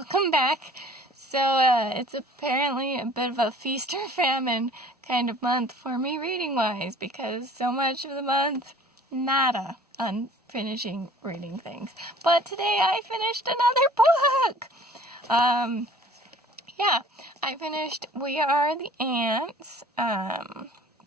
welcome back. So, it's apparently a bit of a feast or famine kind of month for me reading-wise, because so much of the month, nada on finishing reading things. But today I finished another book! I finished We Are the Ants.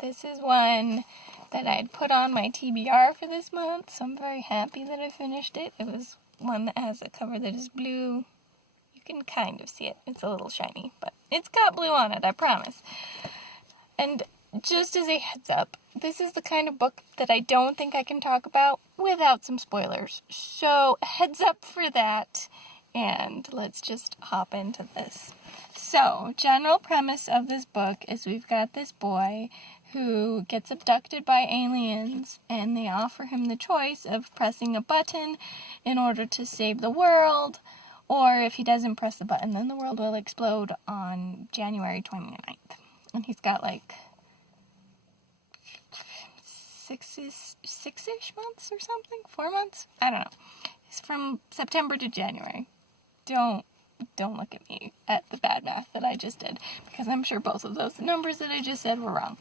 This is one that I'd put on my TBR for this month, so I'm very happy that I finished it. It was one that has a cover that is blue. You can kind of see it. It's a little shiny, but it's got blue on it, I promise. And just as a heads up, this is the kind of book that I don't think I can talk about without some spoilers. So, heads up for that, and let's just hop into this. So, general premise of this book is we've got this boy who gets abducted by aliens, and they offer him the choice of pressing a button in order to save the world, or if he doesn't press the button, then the world will explode on January 29th. And he's got like six-ish months or something? 4 months? I don't know. It's from September to January. Don't look at me at the bad math that I just did, because I'm sure both of those numbers that I just said were wrong.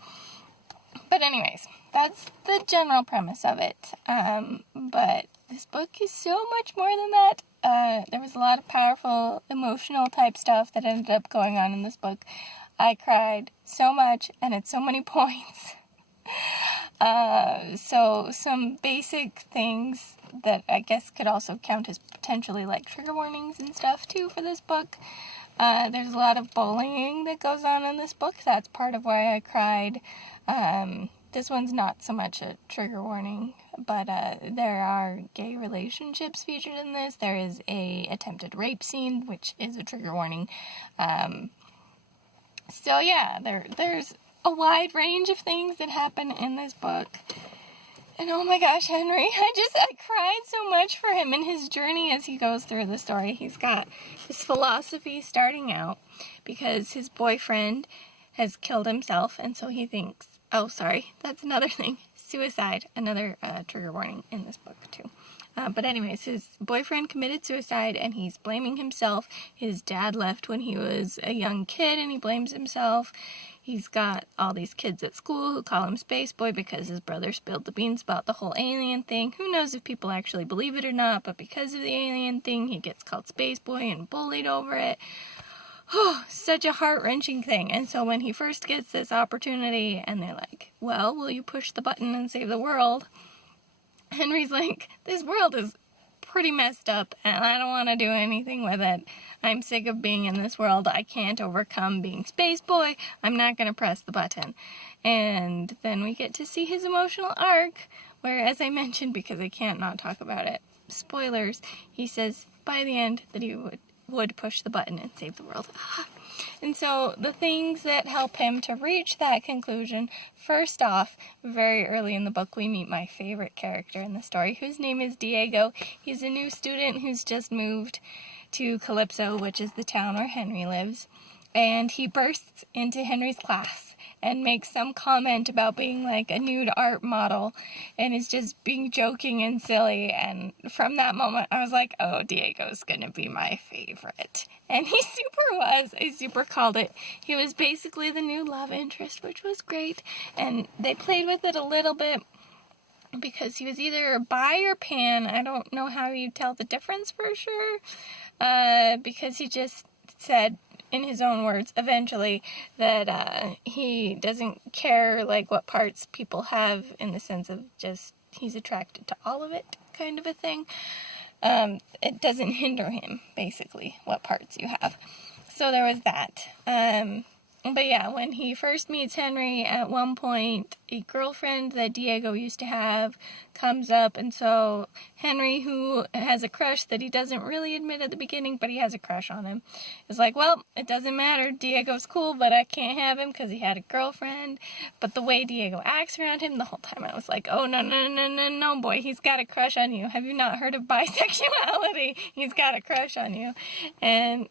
But anyways, that's the general premise of it. But this book is so much more than that. There was a lot of powerful, emotional type stuff that ended up going on in this book. I cried so much and at so many points. So some basic things that I guess could also count as potentially like trigger warnings and stuff too for this book. There's a lot of bullying that goes on in this book. That's part of why I cried. This one's not so much a trigger warning, but there are gay relationships featured in this. There is a attempted rape scene, which is a trigger warning. So yeah, there's a wide range of things that happen in this book. And oh my gosh, Henry, I cried so much for him in his journey as he goes through the story. He's got this philosophy starting out because his boyfriend has killed himself, and so he thinks, oh, sorry, that's another thing. Suicide, another trigger warning in this book, too. But anyways, his boyfriend committed suicide, and he's blaming himself. His dad left when he was a young kid, and he blames himself. He's got all these kids at school who call him Space Boy because his brother spilled the beans about the whole alien thing. Who knows if people actually believe it or not, but because of the alien thing, he gets called Space Boy and bullied over it. Oh, such a heart-wrenching thing. And so when he first gets this opportunity, and they're like, well, will you push the button and save the world? Henry's like, this world is pretty messed up, and I don't want to do anything with it. I'm sick of being in this world. I can't overcome being Space Boy. I'm not going to press the button. And then we get to see his emotional arc, where, as I mentioned, because I can't not talk about it, spoilers, he says by the end that he would push the button and save the world. And so the things that help him to reach that conclusion, first off, very early in the book, we meet my favorite character in the story, whose name is Diego. He's a new student who's just moved to Calypso, which is the town where Henry lives. And he bursts into Henry's class and makes some comment about being like a nude art model and is just being joking and silly. And from that moment, I was like, oh, Diego's gonna be my favorite. And he super was. I super called it. He was basically the new love interest, which was great. And they played with it a little bit because he was either bi or pan. I don't know how you tell the difference for sure. Because he just said, in his own words, eventually, that he doesn't care, like, what parts people have, in the sense of just, he's attracted to all of it, kind of a thing. It doesn't hinder him, basically, what parts you have. So there was that. But yeah, when he first meets Henry, at one point, a girlfriend that Diego used to have comes up, and so Henry, who has a crush that he doesn't really admit at the beginning, but he has a crush on him, is like, well, it doesn't matter, Diego's cool, but I can't have him because he had a girlfriend. But the way Diego acts around him, the whole time I was like, oh, no, boy, he's got a crush on you. Have you not heard of bisexuality? He's got a crush on you. And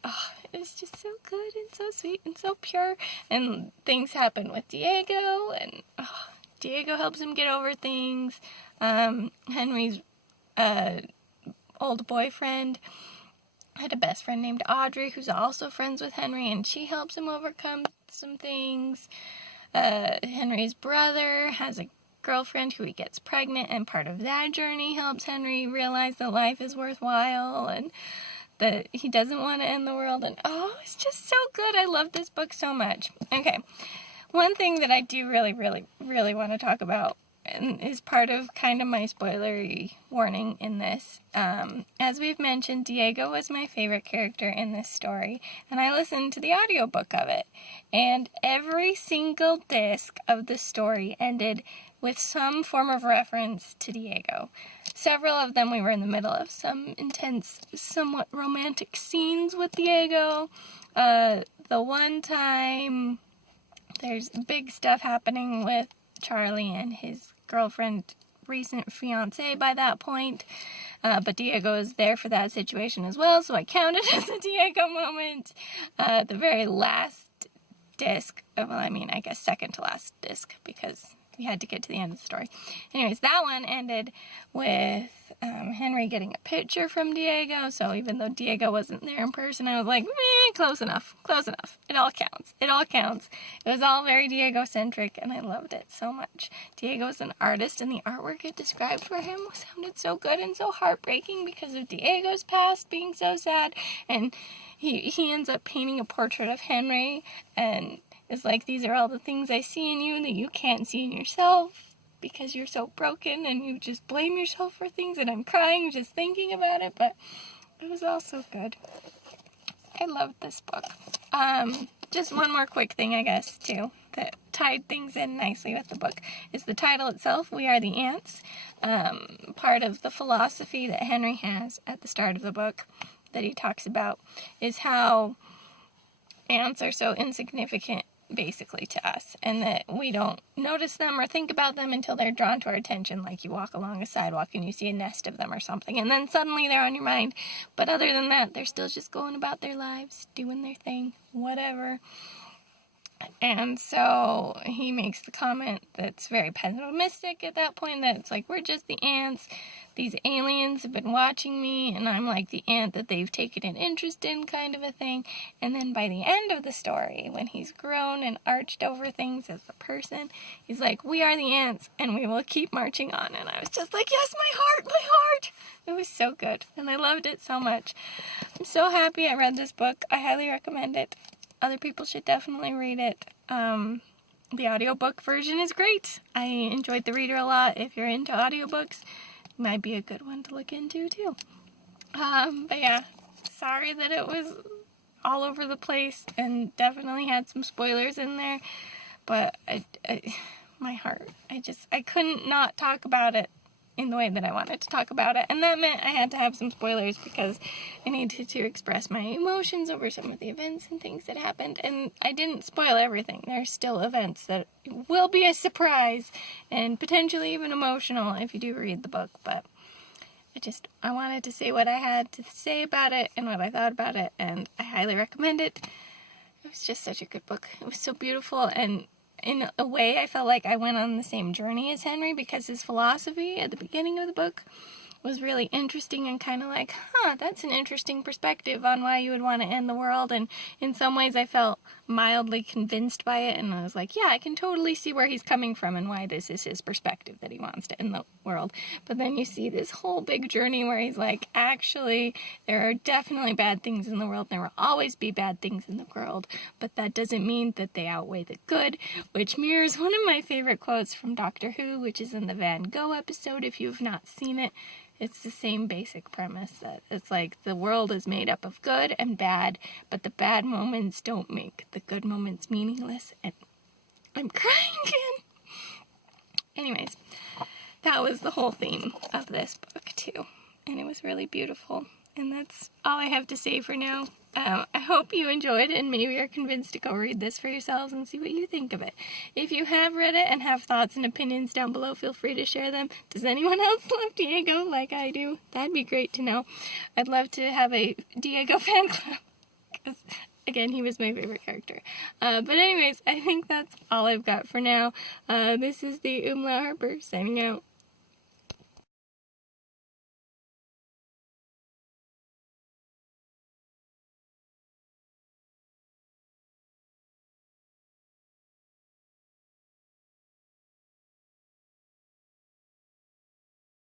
it was just so good and so sweet and so pure. And things happen with Diego, and Diego helps him get over things. Henry's old boyfriend had a best friend named Audrey who's also friends with Henry, and she helps him overcome some things. Henry's brother has a girlfriend who he gets pregnant, and part of that journey helps Henry realize that life is worthwhile and that he doesn't want to end the world. And it's just so good. I love this book so much. Okay, one thing that I do really, really, really want to talk about, and is part of kind of my spoilery warning in this. As we've mentioned, Diego was my favorite character in this story, and I listened to the audiobook of it, and every single disc of the story ended with some form of reference to Diego. Several of them we were in the middle of some intense, somewhat romantic scenes with Diego. The one time there's big stuff happening with Charlie and his girlfriend, recent fiance by that point, but Diego is there for that situation as well, so I count it as a Diego moment. The very last disc, well, I guess second to last disc, because we had to get to the end of the story. Anyways, that one ended with Henry getting a picture from Diego, so even though Diego wasn't there in person, I was like, close enough. It all counts. It was all very Diego-centric, and I loved it so much. Diego's an artist, and the artwork it described for him sounded so good and so heartbreaking because of Diego's past being so sad, and he ends up painting a portrait of Henry, and it's like, these are all the things I see in you that you can't see in yourself because you're so broken and you just blame yourself for things, and I'm crying just thinking about it, but it was all so good. I loved this book. Just one more quick thing, I guess, too, that tied things in nicely with the book is the title itself, We Are the Ants. Part of the philosophy that Henry has at the start of the book that he talks about is how ants are so insignificant basically to us, and that we don't notice them or think about them until they're drawn to our attention, like you walk along a sidewalk and you see a nest of them or something, and then suddenly they're on your mind. But other than that, they're still just going about their lives, doing their thing, whatever. And so he makes the comment that's very pessimistic at that point, that it's like, we're just the ants. These aliens have been watching me, and I'm like the ant that they've taken an interest in, kind of a thing. And then by the end of the story, when he's grown and arched over things as a person, he's like, we are the ants, and we will keep marching on. And I was just like, yes, my heart! It was so good, and I loved it so much. I'm so happy I read this book. I highly recommend it. Other people should definitely read it. The audiobook version is great. I enjoyed the reader a lot. If you're into audiobooks, it might be a good one to look into too. But yeah, sorry that it was all over the place and definitely had some spoilers in there. But my heart, I couldn't not talk about it in the way that I wanted to talk about it, and that meant I had to have some spoilers because I needed to express my emotions over some of the events and things that happened, and I didn't spoil everything. There's still events that will be a surprise and potentially even emotional if you do read the book, but I wanted to say what I had to say about it and what I thought about it, and I highly recommend it. It was just such a good book. It was so beautiful, and in a way, I felt like I went on the same journey as Henry because his philosophy at the beginning of the book was really interesting and kind of like, that's an interesting perspective on why you would want to end the world. And in some ways, I felt mildly convinced by it. And I was like, yeah, I can totally see where he's coming from and why this is his perspective that he wants to end the world. But then you see this whole big journey where he's like, actually, there are definitely bad things in the world. There will always be bad things in the world. But that doesn't mean that they outweigh the good, which mirrors one of my favorite quotes from Doctor Who, which is in the Van Gogh episode. If you've not seen it, it's the same basic premise, that it's like the world is made up of good and bad, but the bad moments don't make the good moments meaningless. And I'm crying again. Anyways, that was the whole theme of this book too, and it was really beautiful. And that's all I have to say for now. I hope you enjoyed and maybe are convinced to go read this for yourselves and see what you think of it. If you have read it and have thoughts and opinions down below, feel free to share them. Does anyone else love Diego like I do? That'd be great to know. I'd love to have a Diego fan club because, again, he was my favorite character. But anyways, I think that's all I've got for now. This is the Umlaut Harper signing out.